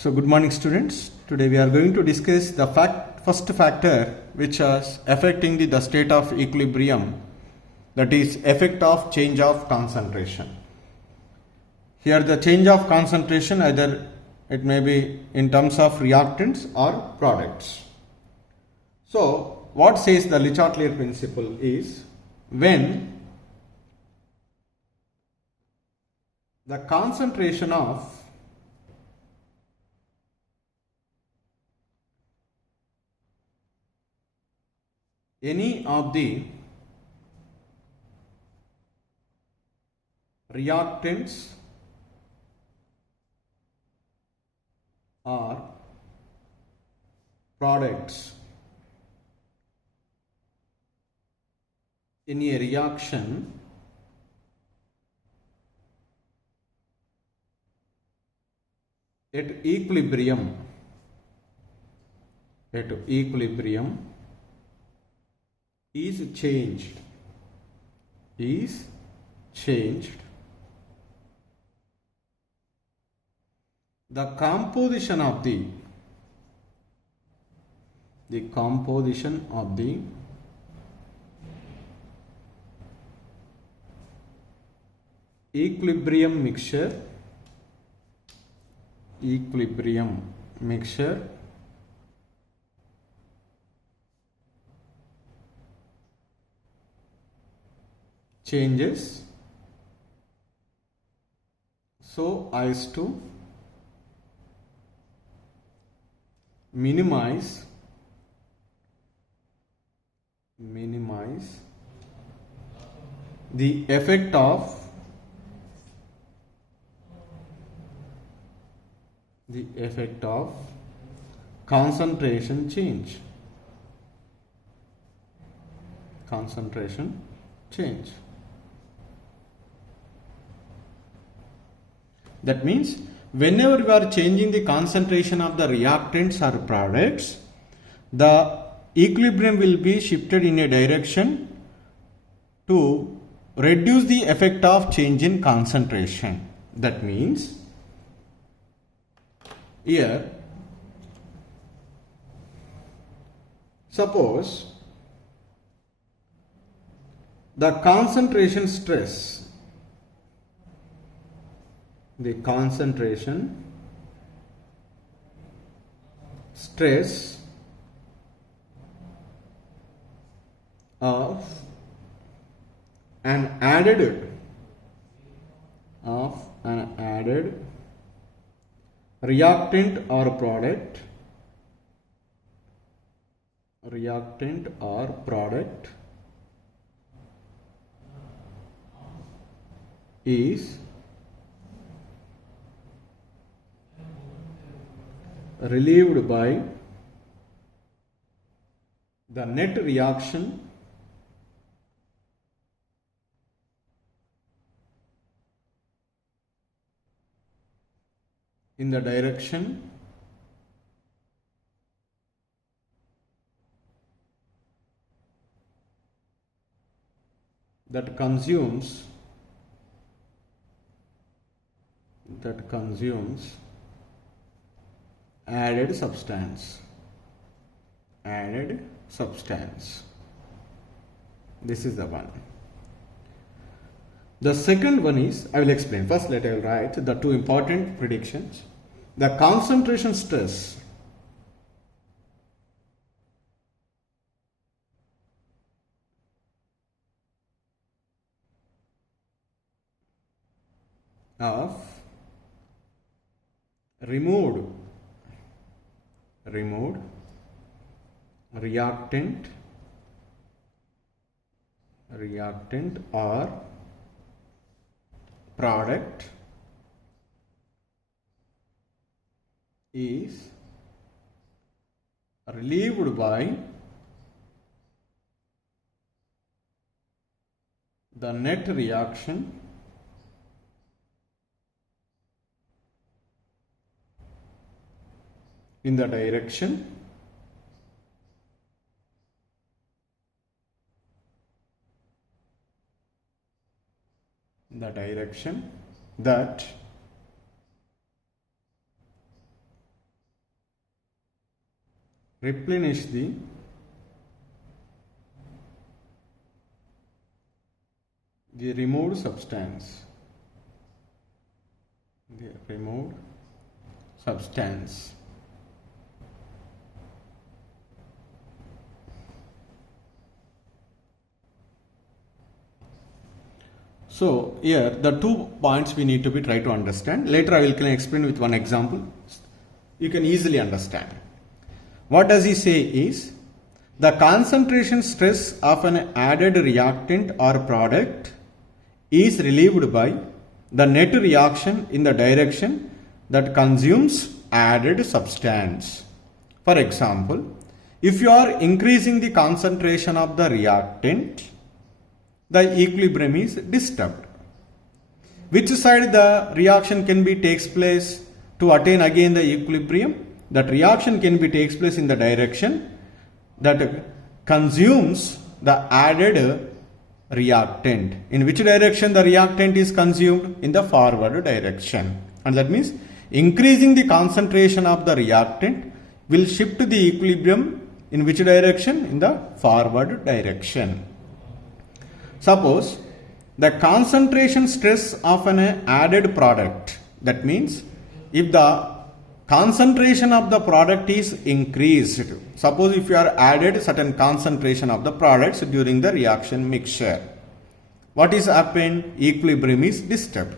So good morning students. Today we are going to discuss the first factor which is affecting the state of equilibrium, that is effect of change of concentration. Here the change of concentration, either it may be in terms of reactants or products. So what says the Le Chatelier principle is, when the concentration of any of the reactants or products in a reaction at equilibrium is changed, the composition of the equilibrium mixture changes so as to minimize the effect of concentration change. That means whenever we are changing the concentration of the reactants or products, the equilibrium will be shifted in a direction to reduce the effect of change in concentration. That means here, suppose the concentration stress of an added reactant or product is relieved by the net reaction in the direction that consumes added substance. This is the one. The second one is, I will explain. First, I will write the two important predictions. The concentration stress of removed reactant or product is relieved by the net reaction in the direction that replenish the removed substance. The removed substance. So here the 2 points we need to be try to understand. Later I will explain with one example. You can easily understand. What does he say is, the concentration stress of an added reactant or product is relieved by the net reaction in the direction that consumes added substance. For example, if you are increasing the concentration of the reactant, the equilibrium is disturbed. Which side the reaction can be takes place to attain again the equilibrium? That reaction can be takes place in the direction that consumes the added reactant. In which direction the reactant is consumed? In the forward direction. And that means increasing the concentration of the reactant will shift the equilibrium in which direction? In the forward direction. Suppose the concentration stress of an added product, that means if the concentration of the product is increased, suppose if you are added certain concentration of the products during the reaction mixture, what is happened? Equilibrium is disturbed.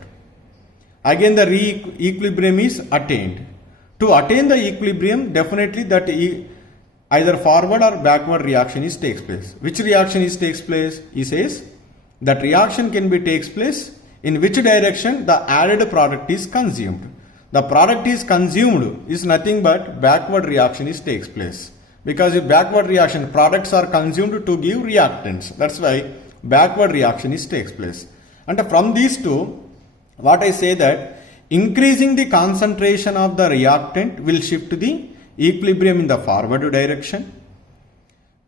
Again the equilibrium is attained. To attain the equilibrium, definitely that either forward or backward reaction is takes place. Which reaction is takes place? He says that reaction can be takes place in which direction the added product is consumed. The product is consumed is nothing but backward reaction is takes place. Because if backward reaction, products are consumed to give reactants. That's why backward reaction is takes place. And from these two, what I say that increasing the concentration of the reactant will shift the equilibrium in the forward direction.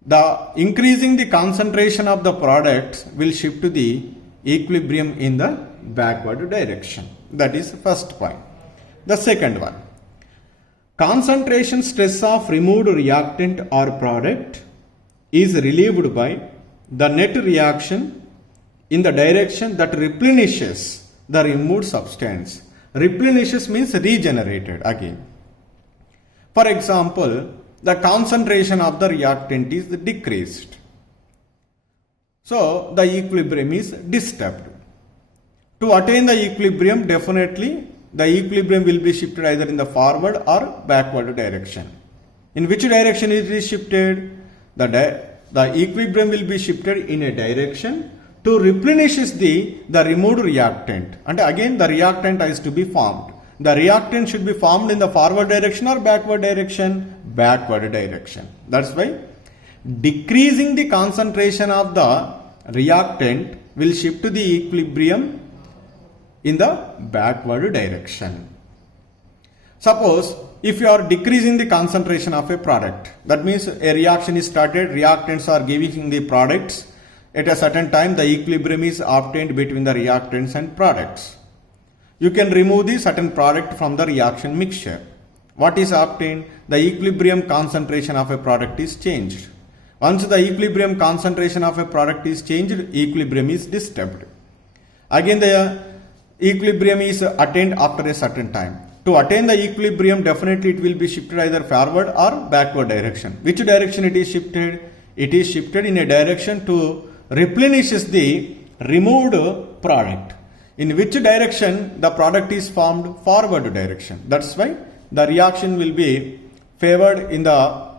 The increasing the concentration of the products will shift to the equilibrium in the backward direction. That is first point. The second one, concentration stress of removed reactant or product is relieved by the net reaction in the direction that replenishes the removed substance. Replenishes means regenerated again. For example, the concentration of the reactant is decreased. So the equilibrium is disturbed. To attain the equilibrium, definitely the equilibrium will be shifted either in the forward or backward direction. In which direction it is shifted? The equilibrium will be shifted in a direction to replenish the removed reactant. And again the reactant is to be formed. The reactant should be formed in the forward direction or backward direction? Backward direction. That's why decreasing the concentration of the reactant will shift to the equilibrium in the backward direction. Suppose if you are decreasing the concentration of a product, that means a reaction is started, reactants are giving the products, at a certain time the equilibrium is obtained between the reactants and products. You can remove the certain product from the reaction mixture. What is obtained? The equilibrium concentration of a product is changed. Once the equilibrium concentration of a product is changed, equilibrium is disturbed. Again the equilibrium is attained after a certain time. To attain the equilibrium, definitely it will be shifted either forward or backward direction. Which direction it is shifted? It is shifted in a direction to replenish the removed product. In which direction the product is formed? Forward direction. That's why the reaction will be favored in the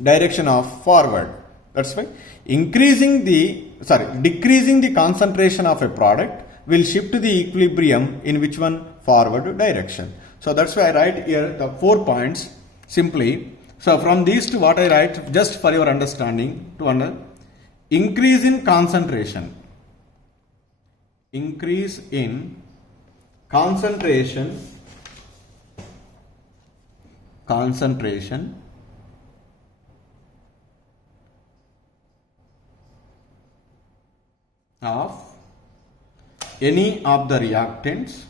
direction of forward. That's why decreasing the concentration of a product will shift to the equilibrium in which one? Forward direction. So that's why I write here the 4 points simply. So from these two, what I write just for your understanding to increase in concentration. Increase in concentration of any of the reactants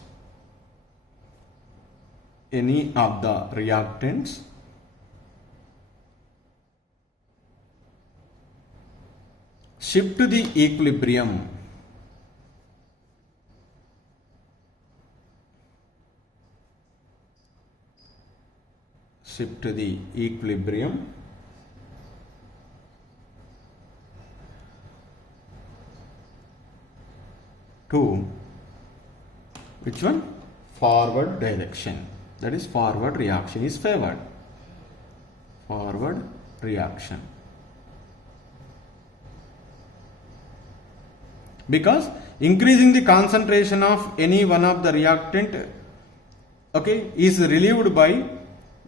shift to the equilibrium. Shift to the equilibrium. To which one? Forward direction. That is, forward reaction is favored. Forward reaction. Because increasing the concentration of any one of the reactant, okay, is relieved by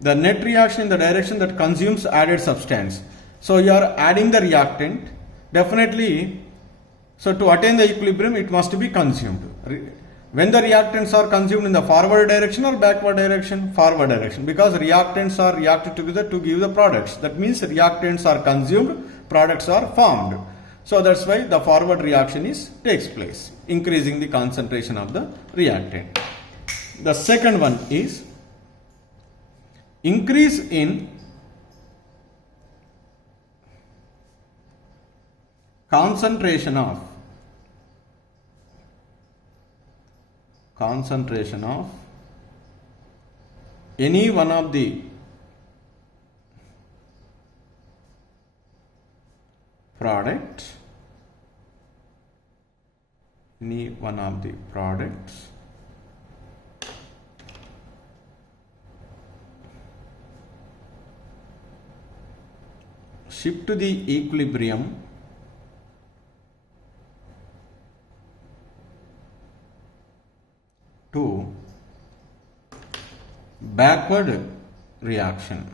the net reaction in the direction that consumes added substance. So you are adding the reactant, definitely. So to attain the equilibrium, it must be consumed. When the reactants are consumed in the forward direction or backward direction? Forward direction, because reactants are reacted together to give the products. That means reactants are consumed, products are formed. So that's why the forward reaction takes place, increasing the concentration of the reactant. The second one is increase in concentration of any one of the product, shift to the equilibrium to backward reaction.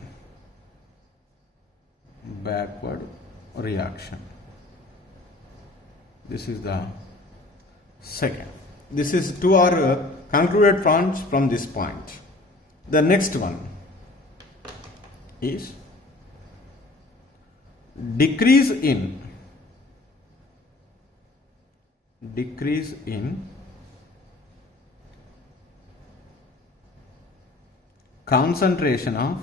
This is the second. This is two are concluded from this point. The next one is decrease in concentration of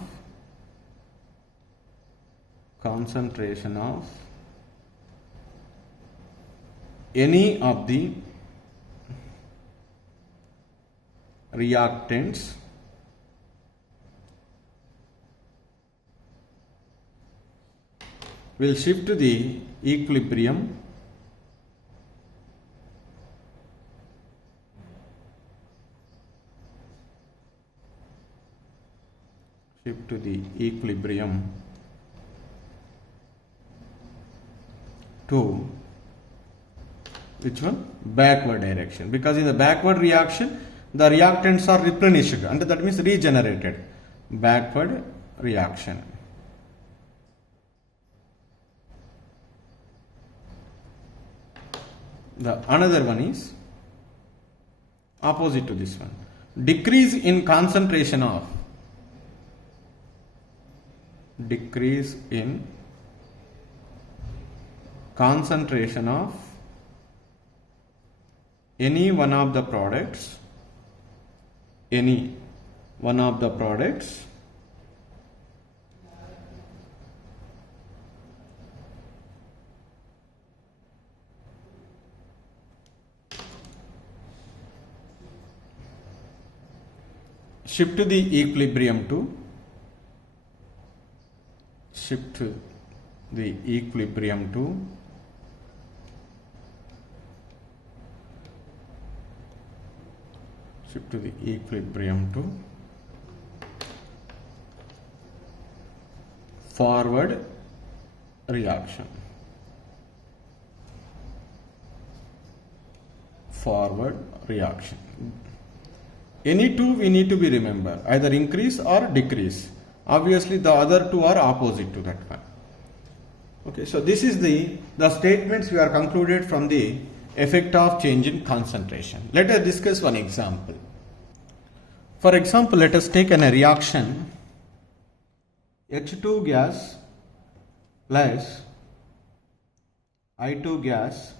any of the reactants will shift to the equilibrium to which one? Backward direction, because in the backward reaction the reactants are replenished, and that means regenerated. Backward reaction. The another one is opposite to this one. Decrease in concentration of any one of the products, shift to the equilibrium to forward reaction. Any two we need to be remember, either increase or decrease. Obviously the other two are opposite to that one. Okay, so this is the statements we are concluded from the effect of change in concentration. Let us discuss one example. For example, let us take a reaction H2 gas plus I2 gas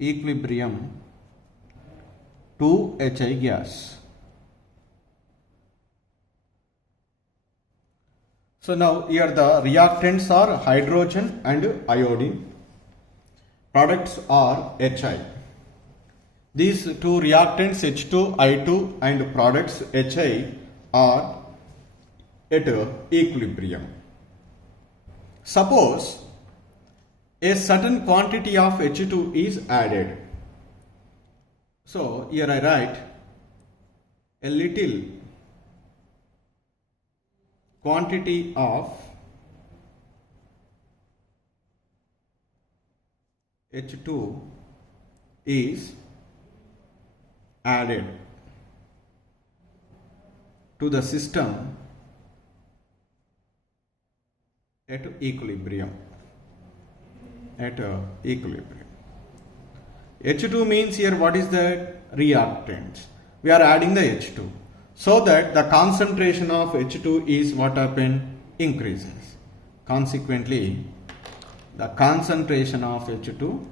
equilibrium 2HI gas. So now here the reactants are hydrogen and iodine. Products are HI. These two reactants H2, I2 and products HI are at equilibrium. Suppose a certain quantity of H2 is added. So here I write a little quantity of H2 is added to the system at equilibrium. H2 means here what is the reactant? We are adding the H2. So that the concentration of H2 is what happened? Increases. Consequently, the concentration of H2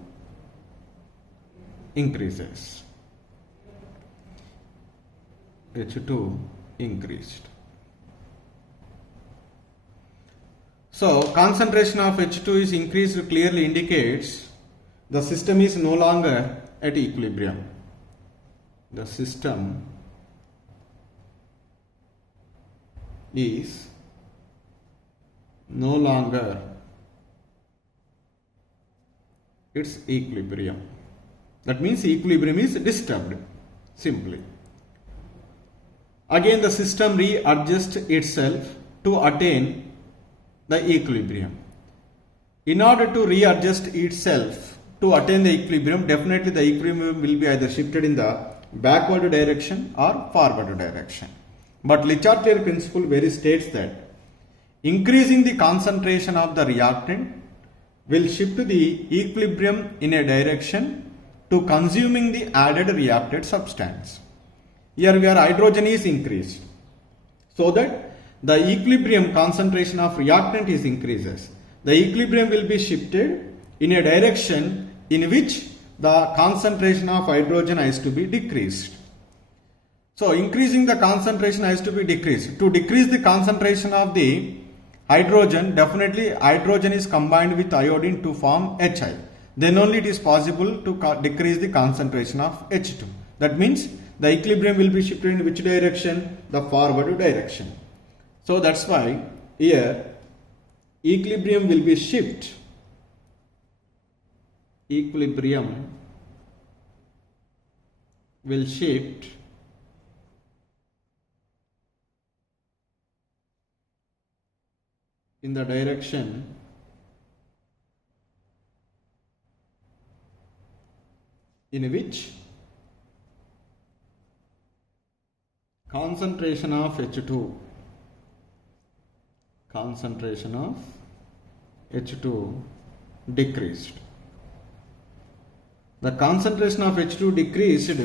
increases. H2 increased. So concentration of H2 is increased clearly indicates the system is no longer at equilibrium. The system is no longer its equilibrium. That means equilibrium is disturbed simply. Again the system readjusts itself to attain the equilibrium. In order to readjust itself to attain the equilibrium, definitely the equilibrium will be either shifted in the backward direction or forward direction. But Le-Chatelier's principle where it states that increasing the concentration of the reactant will shift the equilibrium in a direction to consuming the added reacted substance. Here where hydrogen is increased, so that the equilibrium concentration of reactant is increases. The equilibrium will be shifted in a direction in which the concentration of hydrogen has to be decreased. So increasing the concentration has to be decreased. To decrease the concentration of the hydrogen, definitely hydrogen is combined with iodine to form HI. Then only it is possible to decrease the concentration of H2. That means the equilibrium will be shifted in which direction? The forward direction. So that's why here equilibrium will be shift. Equilibrium will shift in the direction in which concentration of H2 decreased. The concentration of H2 decreased,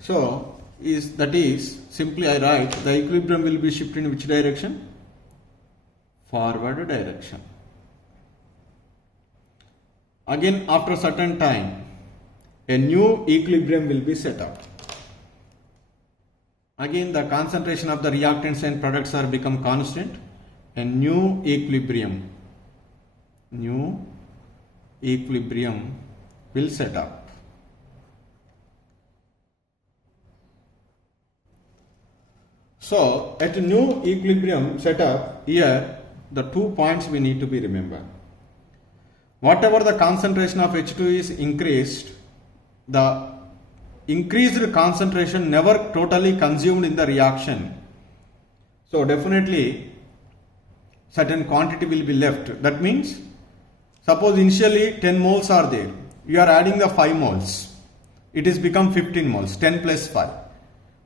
so that is simply I write the equilibrium will be shifted in which direction? Forward direction. Again after a certain time a new equilibrium will be set up. Again the concentration of the reactants and products are become constant. A new equilibrium will set up. So at new equilibrium setup, here the 2 points we need to be remembered. Whatever the concentration of H2 is increased, the increased concentration never totally consumed in the reaction. So definitely certain quantity will be left. That means suppose initially 10 moles are there. You are adding the 5 moles. It is become 15 moles, 10 plus 5.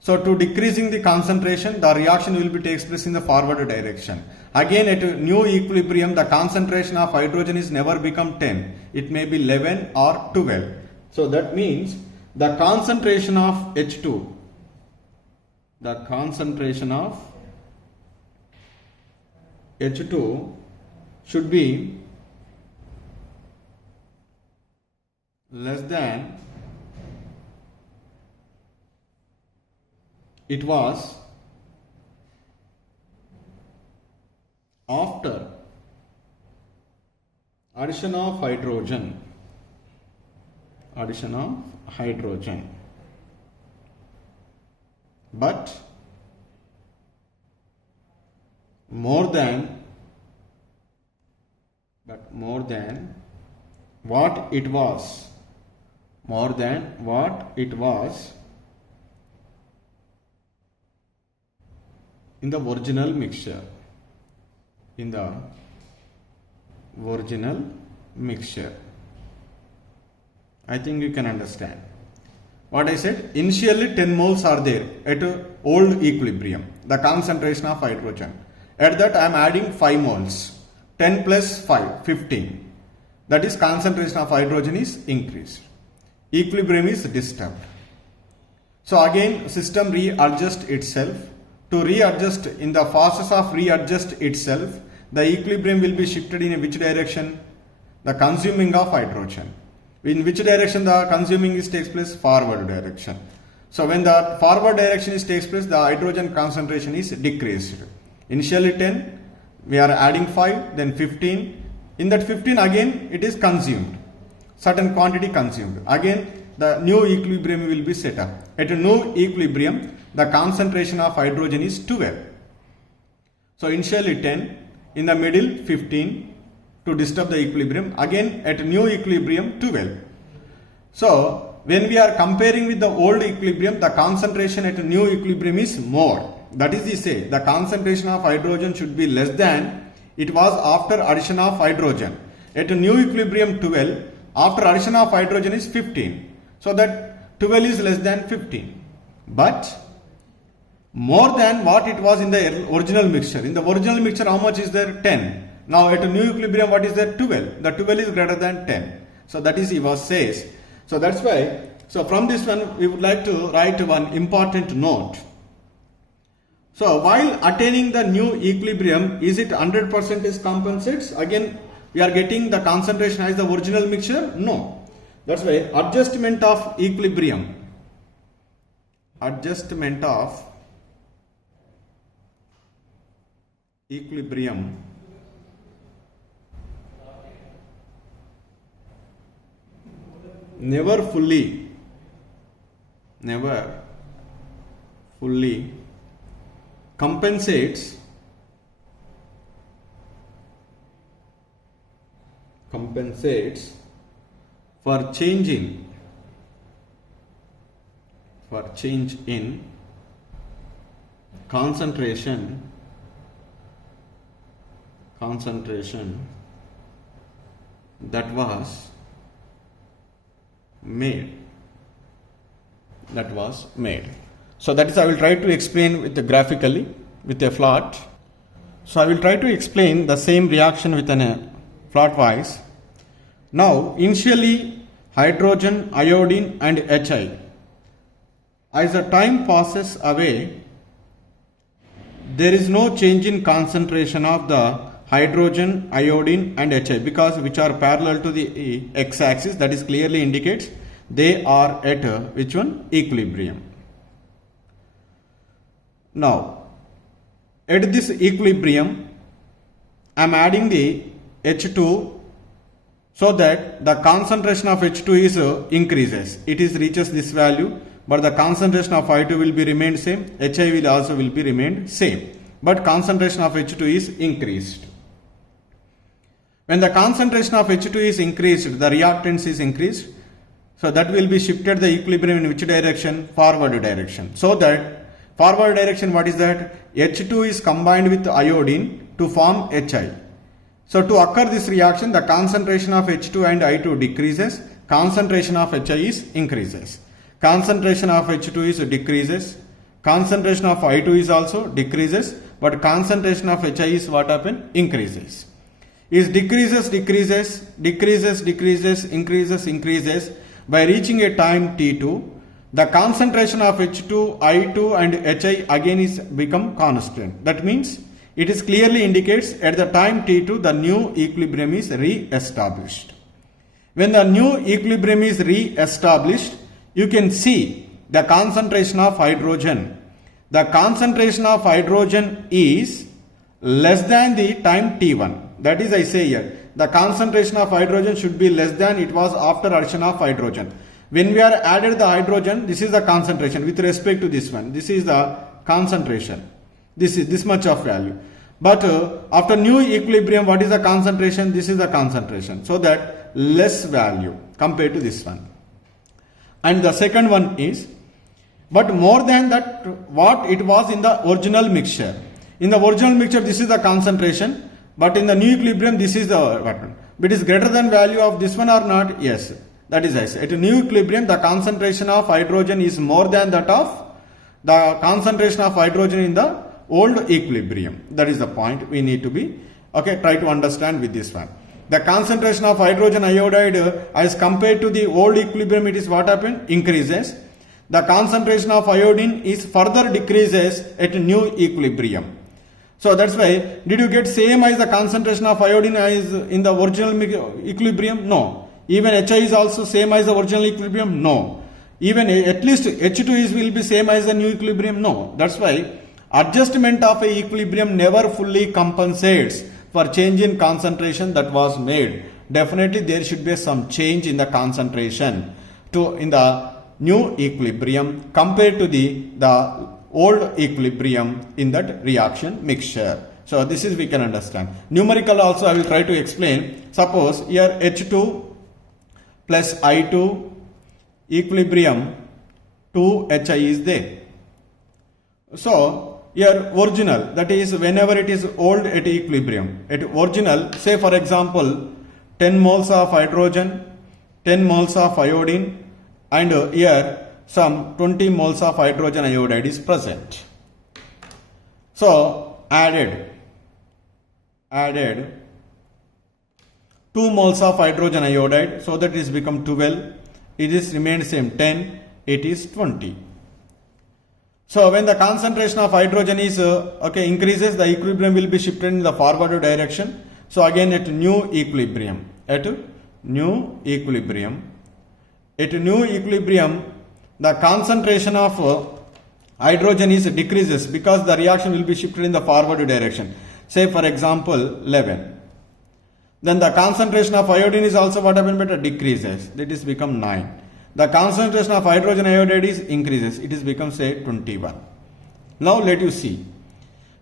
So to decreasing the concentration, the reaction will be takes place in the forward direction. Again at a new equilibrium, the concentration of hydrogen is never become 10. It may be 11 or 12. So that means the concentration of H2, should be less than it was addition of hydrogen, but more than what it was, in the original mixture, I think you can understand what I said. Initially 10 moles are there at old equilibrium, the concentration of hydrogen. At that I am adding 5 moles, 10 plus 5, 15. That is, concentration of hydrogen is increased. Equilibrium is disturbed. So again system readjust itself. To readjust, in the process of readjust itself, the equilibrium will be shifted in which direction? The consuming of hydrogen. In which direction the consuming takes place? Forward direction. So when the forward direction takes place, the hydrogen concentration is decreased. Initially 10, we are adding 5, then 15. In that 15 again it is consumed. Certain quantity consumed. Again the new equilibrium will be set up. At a new equilibrium, the concentration of hydrogen is 12. So initially 10, in the middle 15 to disturb the equilibrium. Again at new equilibrium 12. So when we are comparing with the old equilibrium, the concentration at a new equilibrium is more. That is to say, the concentration of hydrogen should be less than it was after addition of hydrogen. At a new equilibrium 12, after addition of hydrogen is 15. So that 12 is less than 15. But more than what it was in the original mixture. In the original mixture, how much is there? 10. Now at a new equilibrium, what is there? 12. The 12 is greater than 10. So that is, he was says. So that's why, so from this one, we would like to write one important note. So while attaining the new equilibrium, is it 100% is compensates? Again, we are getting the concentration as the original mixture? No. That's why adjustment of equilibrium. Never fully compensates for change in concentration that was made. So that is, I will try to explain with the graphically with a plot. So I will try to explain the same reaction with a plot wise. Now initially hydrogen, iodine and Hi. As the time passes away, there is no change in concentration of the hydrogen, iodine and Hi, because which are parallel to the x-axis, that is clearly indicates they are at which one? Equilibrium. Now at this equilibrium, I am adding the H2 so that the concentration of H2 is increases. It is reaches this value, but the concentration of I2 will be remained same. Hi will also will be remained same, but concentration of H2 is increased. When the concentration of H2 is increased, the reactants is increased. So that will be shifted the equilibrium in which direction? Forward direction. So that forward direction, what is that? H2 is combined with iodine to form Hi. So to occur this reaction, the concentration of H2 and I2 decreases, concentration of Hi is increases. Concentration of H2 is decreases, concentration of I2 is also decreases, but concentration of Hi is what happen? Increases. Is decreases, increases. By reaching a time T2, the concentration of H2, I2 and Hi again is become constant. That means it is clearly indicates at the time T2 the new equilibrium is re-established. When the new equilibrium is re-established, you can see the concentration of hydrogen. The concentration of hydrogen is less than the time T1. That is, I say here, the concentration of hydrogen should be less than it was after addition of hydrogen. When we are added the hydrogen, this is the concentration with respect to this one. This is the concentration. This is this much of value. But after new equilibrium, what is the concentration? This is the concentration. So that less value compared to this one. And the second one is, but more than that, what it was in the original mixture. In the original mixture, this is the concentration, but in the new equilibrium, this is the what? But it is greater than value of this one or not? Yes. That is, I say, at a new equilibrium, the concentration of hydrogen is more than that of the concentration of hydrogen in the old equilibrium. That is the point we need to be, okay, try to understand with this one. The concentration of hydrogen iodide as compared to the old equilibrium, it is what happened? Increases. The concentration of iodine is further decreases at new equilibrium. So that's why, did you get same as the concentration of iodine as in the original equilibrium? No. Even Hi is also same as the original equilibrium? No. Even at least H2 will be same as the new equilibrium? No. That's why adjustment of a equilibrium never fully compensates for change in concentration that was made. Definitely there should be some change in the concentration in the new equilibrium compared to the old equilibrium in that reaction mixture. So this is we can understand. Numerical also I will try to explain. Suppose here H2 plus I2 equilibrium 2Hi is there. So here original, that is whenever it is old at equilibrium, at original, say for example 10 moles of hydrogen, 10 moles of iodine, and here some 20 moles of hydrogen iodide is present. So added 2 moles of hydrogen iodide, so that is become 12. It is remained same 10, it is 20. So when the concentration of hydrogen is increases, the equilibrium will be shifted in the forward direction. So again at new equilibrium, the concentration of hydrogen is decreases because the reaction will be shifted in the forward direction. Say for example 11. Then the concentration of iodine is also what happened, but decreases. That is become 9. The concentration of hydrogen iodide is increases. It is become say 21. Now let you see.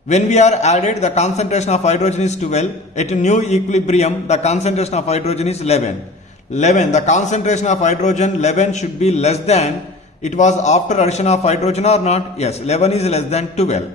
When we are added, the concentration of hydrogen is 12. At new equilibrium, the concentration of hydrogen is 11. 11. The concentration of hydrogen 11 should be less than it was after addition of hydrogen or not? Yes. 11 is less than 12.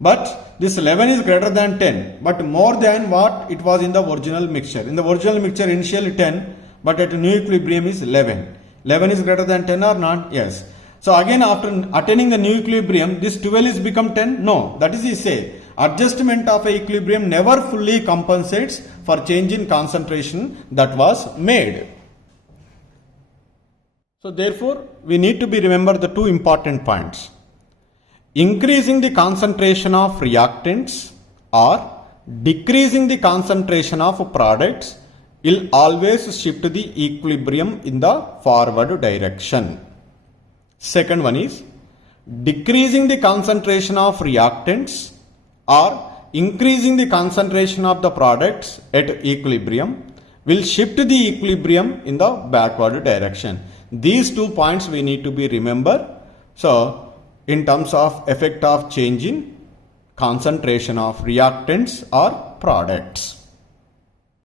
But this 11 is greater than 10, but more than what it was in the original mixture. In the original mixture initially 10, but at new equilibrium is 11. 11 is greater than 10 or not? Yes. So again after attaining the new equilibrium, this 12 is become 10? No. That is, he say, adjustment of a equilibrium never fully compensates for change in concentration that was made. So therefore, we need to be remember the two important points. Increasing the concentration of reactants or decreasing the concentration of products will always shift the equilibrium in the forward direction. Second one is decreasing the concentration of reactants or increasing the concentration of the products at equilibrium will shift the equilibrium in the backward direction. These 2 points we need to be remember. So in terms of effect of change in concentration of reactants or products.